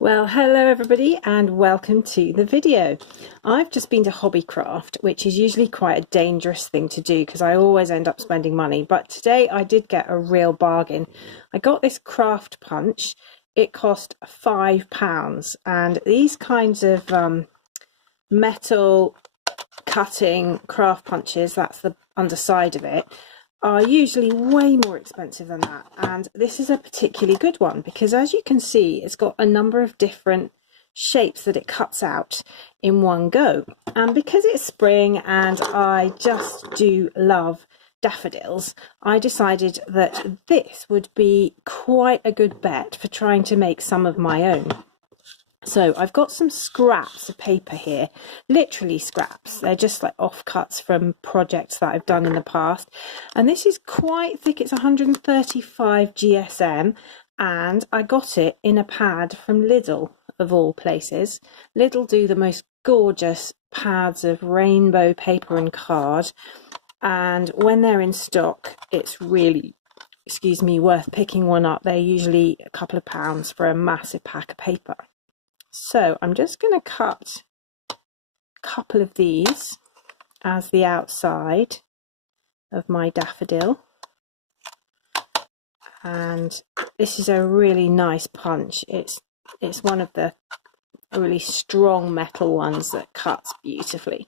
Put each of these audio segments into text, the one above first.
Well, hello everybody and welcome to the video. I've just been to Hobbycraft, which is usually quite a dangerous thing to do because I always end up spending money, but today I did get a real bargain. I got this craft punch. It cost £5, and these kinds of metal cutting craft punches, that's the underside of it, are usually way more expensive than that, and this is a particularly good one because, as you can see, it's got a number of different shapes that it cuts out in one go. And because it's spring and I just do love daffodils, I decided that this would be quite a good bet for trying to make some of my own. So I've got some scraps of paper here, literally scraps. They're just like offcuts from projects that I've done in the past. And this is quite thick. It's 135 GSM, and I got it in a pad from Lidl, of all places. Lidl do the most gorgeous pads of rainbow paper and card. And when they're in stock, it's really, worth picking one up. They're usually a couple of pounds for a massive pack of paper. So I'm just going to cut a couple of these as the outside of my daffodil. And this is a really nice punch. It's one of the really strong metal ones that cuts beautifully.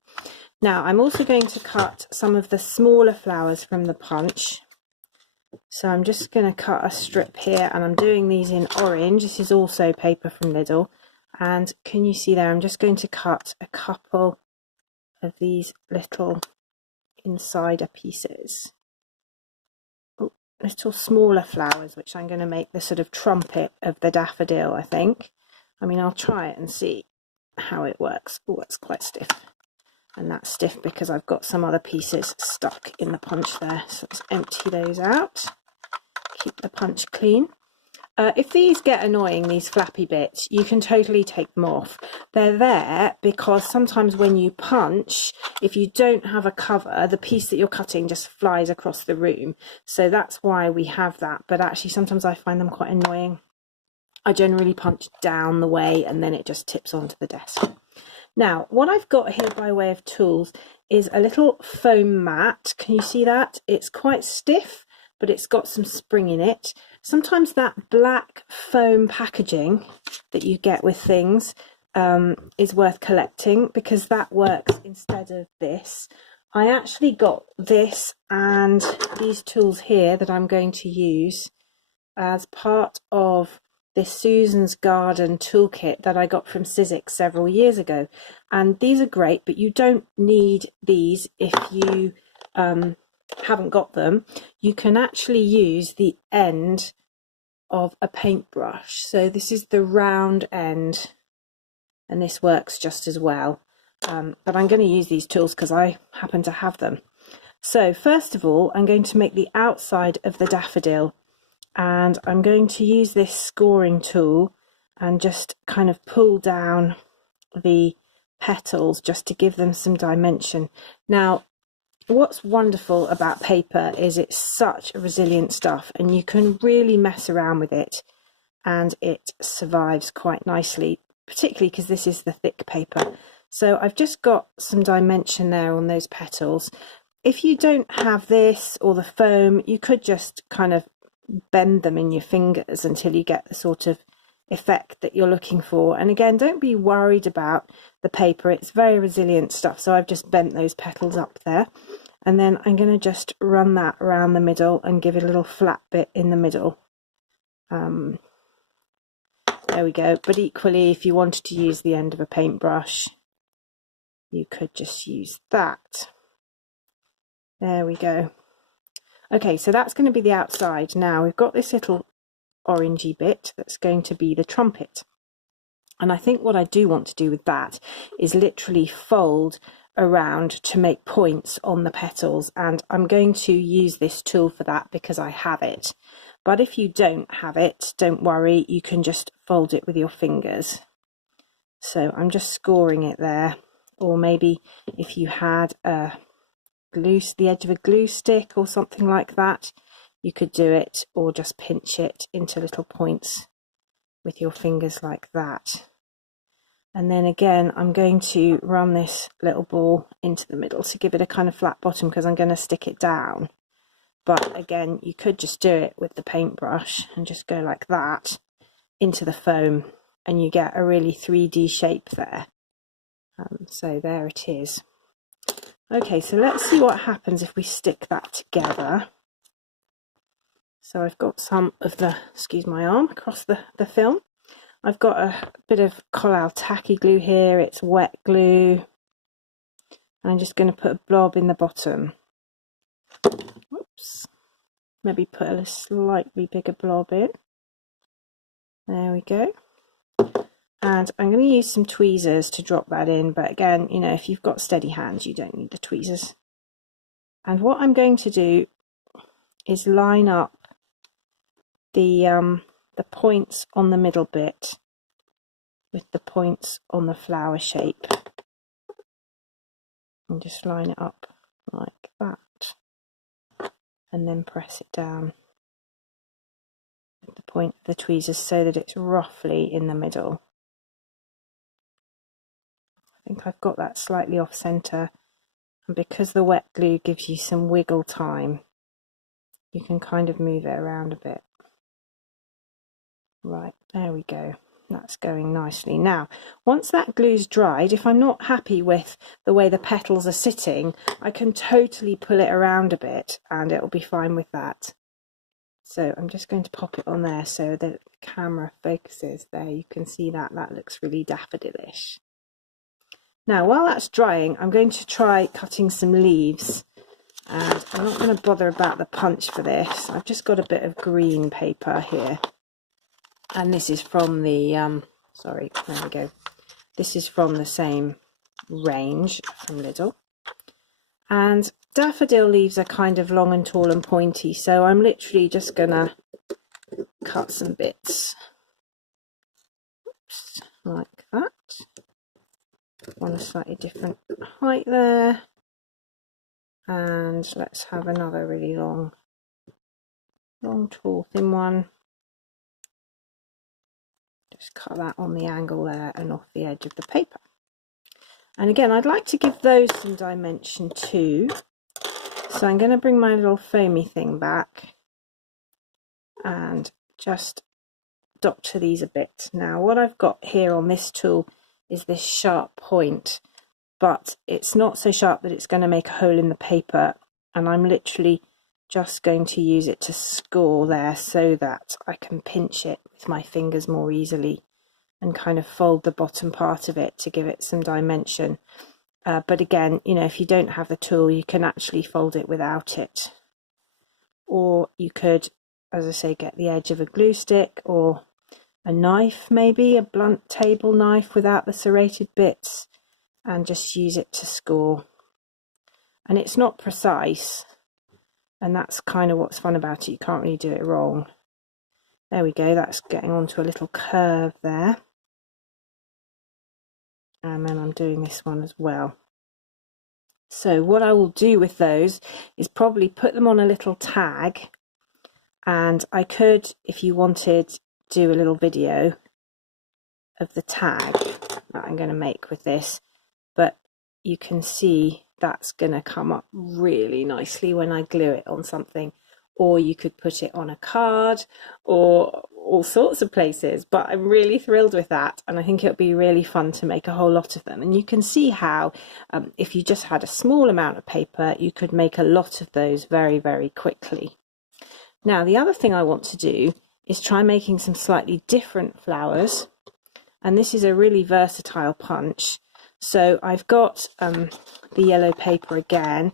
Now I'm also going to cut some of the smaller flowers from the punch. So I'm just going to cut a strip here, and I'm doing these in orange. This is also paper from Lidl. And can you see there, I'm just going to cut a couple of these little insider pieces. Oh, little smaller flowers, which I'm going to make the sort of trumpet of the daffodil, I think. I mean, I'll try it and see how it works. Oh, it's quite stiff. And that's stiff because I've got some other pieces stuck in the punch there. So let's empty those out. Keep the punch clean. If these get annoying, these flappy bits, you can totally take them off. They're there because sometimes when you punch, if you don't have a cover, the piece that you're cutting just flies across the room. So that's why we have that. But actually, sometimes I find them quite annoying. I generally punch down the way and then it just tips onto the desk. Now, what I've got here by way of tools is a little foam mat. Can you see that? It's quite stiff, but it's got some spring in it. Sometimes that black foam packaging that you get with things is worth collecting because that works instead of this. I actually got this and these tools here that I'm going to use as part of this Susan's Garden toolkit that I got from Sizzix several years ago. And these are great, but you don't need these if you haven't got them. You can actually use the end of a paintbrush. So this is the round end, and this works just as well. But I'm going to use these tools because I happen to have them. So first of all, I'm going to make the outside of the daffodil, and I'm going to use this scoring tool and just kind of pull down the petals just to give them some dimension. Now, what's wonderful about paper is it's such a resilient stuff, and you can really mess around with it and it survives quite nicely, particularly because this is the thick paper. So I've just got some dimension there on those petals. If you don't have this or the foam, you could just kind of bend them in your fingers until you get the sort of effect that you're looking for. And again, don't be worried about the paper, it's very resilient stuff. So I've just bent those petals up there, and then I'm going to just run that around the middle and give it a little flat bit in the middle. There we go. But equally, if you wanted to use the end of a paintbrush, you could just use that. There we go. Okay, so that's going to be the outside. Now we've got this little orangey bit that's going to be the trumpet. And I think what I do want to do with that is literally fold around to make points on the petals. And I'm going to use this tool for that because I have it. But if you don't have it, don't worry, you can just fold it with your fingers. So I'm just scoring it there. Or maybe if you had the edge of a glue stick or something like that, you could do it, or just pinch it into little points with your fingers like that. And then again, I'm going to run this little ball into the middle to give it a kind of flat bottom, because I'm going to stick it down. But again, you could just do it with the paintbrush and just go like that into the foam, and you get a really 3D shape there. So there it is. Okay, so let's see what happens if we stick that together. So I've got some of the, excuse my arm, across the film. I've got a bit of Collal tacky glue here, it's wet glue. I'm just going to put a blob in the bottom. Whoops. Maybe put a slightly bigger blob in. There we go. And I'm going to use some tweezers to drop that in, but again, you know, if you've got steady hands, you don't need the tweezers. And what I'm going to do is line up the points on the middle bit with the points on the flower shape, and just line it up like that, and then press it down with the point of the tweezers so that it's roughly in the middle. I think I've got that slightly off center, and because the wet glue gives you some wiggle time, you can kind of move it around a bit. Right, there we go. That's going nicely. Now, once that glue's dried, if I'm not happy with the way the petals are sitting, I can totally pull it around a bit and it'll be fine with that. So I'm just going to pop it on there so the camera focuses. There, you can see that. That looks really daffodilish. Now, while that's drying, I'm going to try cutting some leaves. And I'm not going to bother about the punch for this. I've just got a bit of green paper here. And this is from the, sorry, there we go. This is from the same range from Lidl. And daffodil leaves are kind of long and tall and pointy, so I'm literally just gonna cut some bits. Oops, like that. One a slightly different height there. And let's have another really long, tall, thin one. Just cut that on the angle there and off the edge of the paper. And again, I'd like to give those some dimension too. So I'm going to bring my little foamy thing back and just doctor these a bit. Now, what I've got here on this tool is this sharp point, but it's not so sharp that it's going to make a hole in the paper. And I'm literally just going to use it to score there so that I can pinch it with my fingers more easily and kind of fold the bottom part of it to give it some dimension. But again, you know, if you don't have the tool, you can actually fold it without it. Or you could, as I say, get the edge of a glue stick or a knife, maybe a blunt table knife without the serrated bits, and just use it to score. And it's not precise. And that's kind of what's fun about it. You can't really do it wrong. There we go. That's getting onto a little curve there. And then I'm doing this one as well. So what I will do with those is probably put them on a little tag. And I could, if you wanted, do a little video of the tag that I'm going to make with this. But you can see that's going to come up really nicely when I glue it on something. Or you could put it on a card or all sorts of places. But I'm really thrilled with that. And I think it'll be really fun to make a whole lot of them. And you can see how if you just had a small amount of paper, you could make a lot of those very, very quickly. Now, the other thing I want to do is try making some slightly different flowers. And this is a really versatile punch. So I've got the yellow paper again.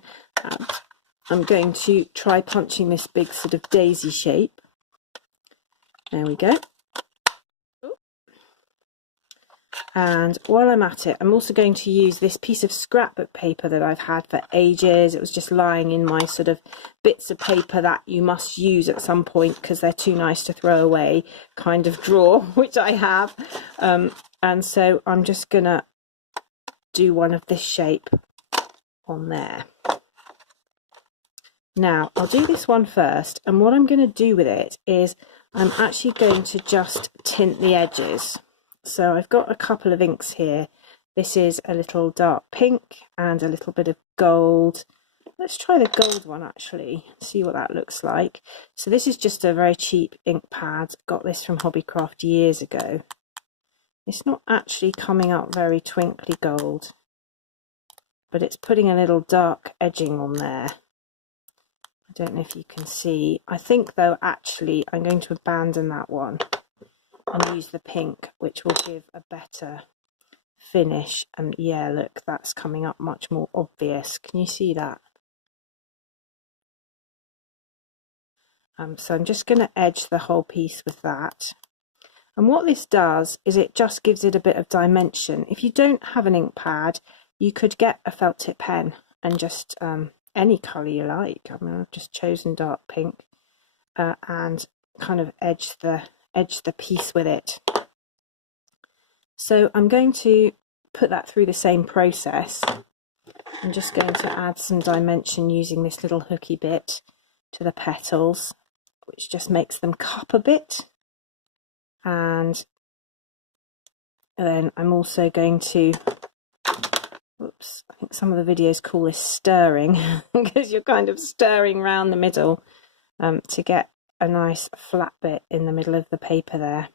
I'm going to try punching this big sort of daisy shape. There we go. And while I'm at it, I'm also going to use this piece of scrapbook paper that I've had for ages. It was just lying in my sort of bits of paper that you must use at some point because they're too nice to throw away kind of drawer, which I have. And so I'm just going to do one of this shape on there. Now I'll do this one first, and what I'm going to do with it is I'm actually going to just tint the edges. So I've got a couple of inks here. This is a little dark pink and a little bit of gold. Let's try the gold one actually, see what that looks like. So this is just a very cheap ink pad. Got this from Hobbycraft years ago. It's not actually coming up very twinkly gold, but it's putting a little dark edging on there. I don't know if you can see. I think though actually I'm going to abandon that one and use the pink, which will give a better finish. And yeah, look, that's coming up much more obvious. Can you see that? So I'm just going to edge the whole piece with that. And what this does is it just gives it a bit of dimension. If you don't have an ink pad, you could get a felt tip pen and just any colour you like. I mean, I've just chosen dark pink and kind of edge the piece with it. So I'm going to put that through the same process. I'm just going to add some dimension using this little hooky bit to the petals, which just makes them cup a bit. And then I'm also going to, oops, I think some of the videos call this stirring because you're kind of stirring around the middle to get a nice flat bit in the middle of the paper there.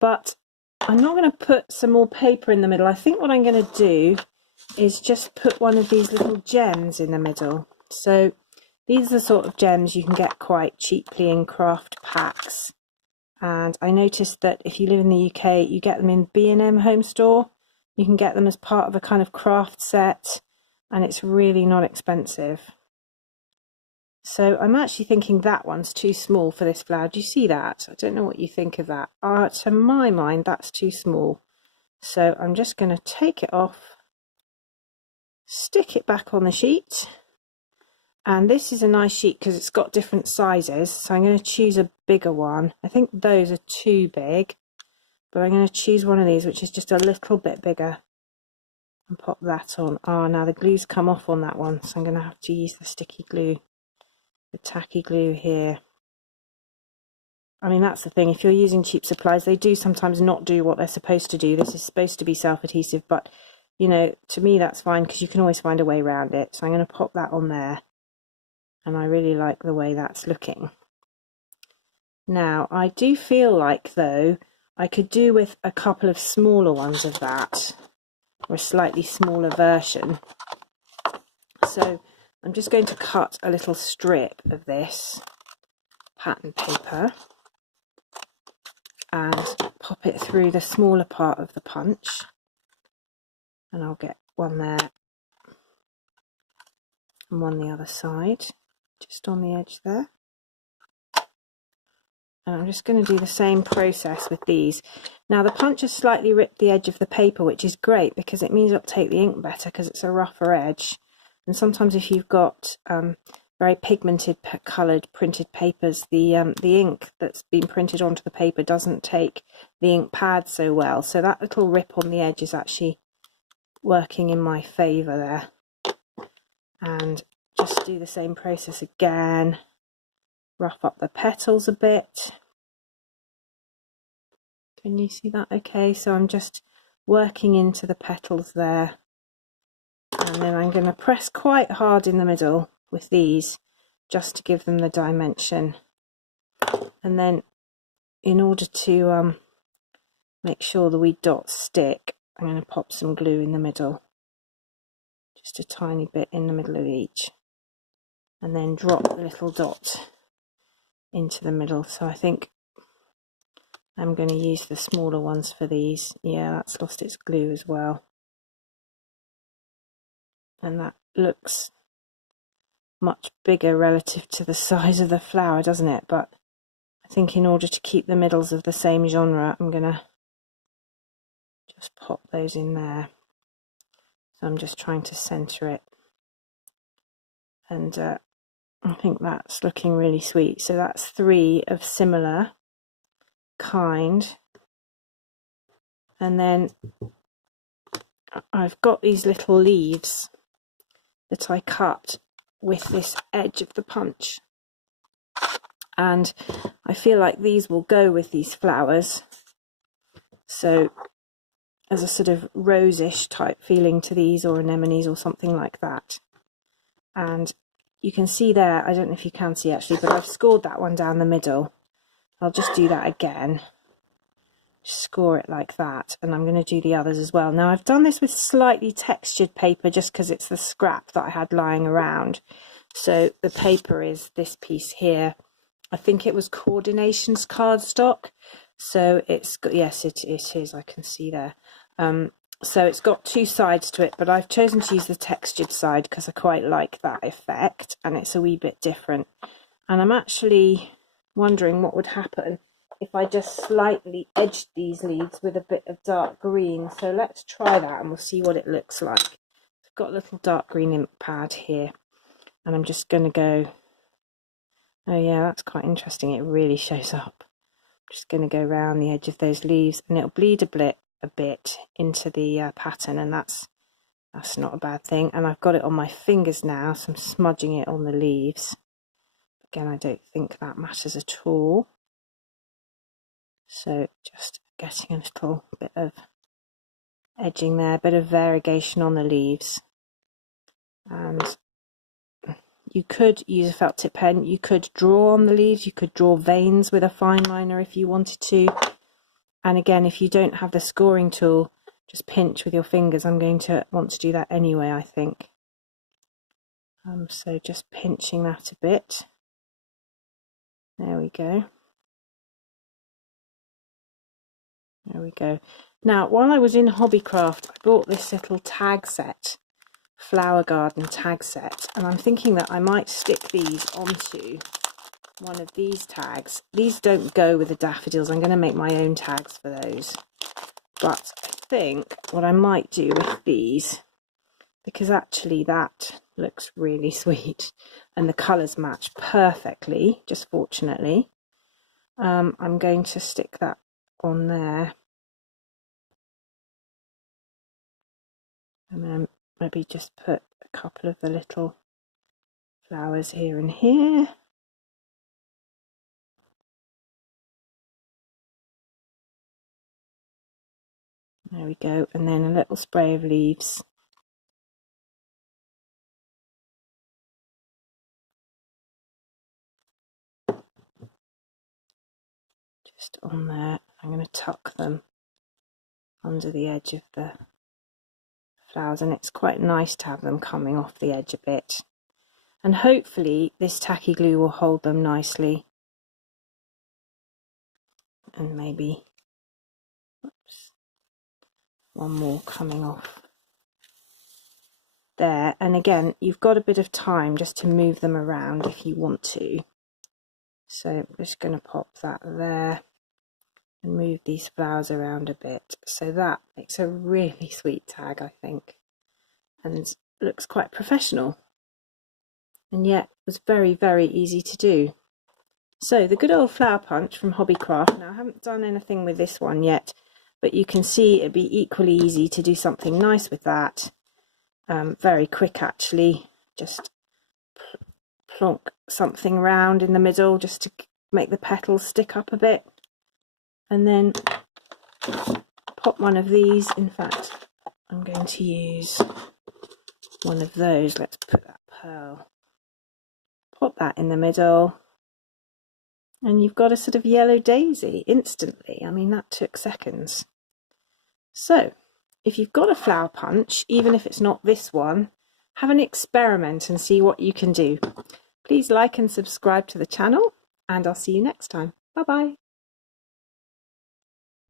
But I'm not going to put some more paper in the middle. I think what I'm going to do is just put one of these little gems in the middle. So these are the sort of gems you can get quite cheaply in craft packs. And I noticed that if you live in the UK, you get them in B&M Home Store. You can get them as part of a kind of craft set, and it's really not expensive. So I'm actually thinking that one's too small for this flower. Do you see that? I don't know what you think of that. To my mind, that's too small. So I'm just going to take it off, stick it back on the sheet. And this is a nice sheet because it's got different sizes. So I'm going to choose a bigger one. I think those are too big, but I'm going to choose one of these, which is just a little bit bigger, and pop that on. Now the glue's come off on that one, so I'm going to have to use the sticky glue, the tacky glue here. I mean, that's the thing. If you're using cheap supplies, they do sometimes not do what they're supposed to do. This is supposed to be self-adhesive, but, you know, to me that's fine because you can always find a way around it. So I'm going to pop that on there. And I really like the way that's looking. Now, I do feel like, though, I could do with a couple of smaller ones of that, or a slightly smaller version. So I'm just going to cut a little strip of this pattern paper and pop it through the smaller part of the punch. And I'll get one there and one the other side, just on the edge there. And I'm just going to do the same process with these. Now the punch has slightly ripped the edge of the paper, which is great because it means it'll take the ink better because it's a rougher edge. And sometimes if you've got very pigmented coloured printed papers, the ink that's been printed onto the paper doesn't take the ink pad so well. So that little rip on the edge is actually working in my favour there. And just do the same process again. Rough up the petals a bit. Can you see that okay? So I'm just working into the petals there. And then I'm going to press quite hard in the middle with these just to give them the dimension. And then in order to make sure the wee dots stick, I'm going to pop some glue in the middle. Just a tiny bit in the middle of each. And then drop the little dot into the middle. So I think I'm going to use the smaller ones for these. Yeah, that's lost its glue as well. And that looks much bigger relative to the size of the flower, doesn't it? But I think in order to keep the middles of the same genre, I'm going to just pop those in there. So I'm just trying to centre it. And I think that's looking really sweet. So that's 3 of similar kind. And then I've got these little leaves that I cut with this edge of the punch. and I feel like these will go with these flowers. So as a sort of rosish type feeling to these, or anemones or something like that. And you can see there, I don't know if you can see actually, but I've scored that one down the middle. I'll just do that again. Score it like that, and I'm going to do the others as well. Now I've done this with slightly textured paper just because it's the scrap that I had lying around. So the paper is this piece here. I think it was Coordinations cardstock. So it's got, yes, it is, I can see there. So it's got two sides to it, but I've chosen to use the textured side because I quite like that effect, and it's a wee bit different. And I'm actually wondering what would happen if I just slightly edged these leaves with a bit of dark green. So let's try that and we'll see what it looks like. I've got a little dark green ink pad here, and I'm just going to go, oh yeah, that's quite interesting, it really shows up. I'm just going to go around the edge of those leaves, and it'll bleed a bit into the pattern, and that's not a bad thing. And I've got it on my fingers now, so I'm smudging it on the leaves. Again, I don't think that matters at all. So just getting a little bit of edging there, a bit of variegation on the leaves. And you could use a felt tip pen, you could draw on the leaves, you could draw veins with a fine liner if you wanted to. And again, if you don't have the scoring tool, just pinch with your fingers. I'm going to want to do that anyway, I think. So just pinching that a bit. There we go. There we go. Now, while I was in Hobbycraft, I bought this little tag set, flower garden tag set, and I'm thinking that I might stick these onto one of these tags. These don't go with the daffodils. I'm going to make my own tags for those. But I think what I might do with these, because actually that looks really sweet and the colours match perfectly, just fortunately, I'm going to stick that on there, and then maybe just put a couple of the little flowers here and here. There we go, and then a little spray of leaves. Just on there. I'm going to tuck them under the edge of the flowers, and it's quite nice to have them coming off the edge a bit. And hopefully this tacky glue will hold them nicely. And maybe, oops, one more coming off there. And again, you've got a bit of time just to move them around if you want to. So I'm just going to pop that there and move these flowers around a bit. So that makes a really sweet tag, I think, and looks quite professional, and yet was very, very easy to do. So the good old flower punch from Hobbycraft. Now I haven't done anything with this one yet, but you can see it'd be equally easy to do something nice with that. Very quick actually, just plonk something round in the middle just to make the petals stick up a bit, and then pop one of these. In fact, I'm going to use one of those. Let's put that pearl, pop that in the middle, and you've got a sort of yellow daisy instantly. I mean, that took seconds. So if you've got a flower punch, even if it's not this one, have an experiment and see what you can do. Please like and subscribe to the channel, and I'll see you next time. Bye bye.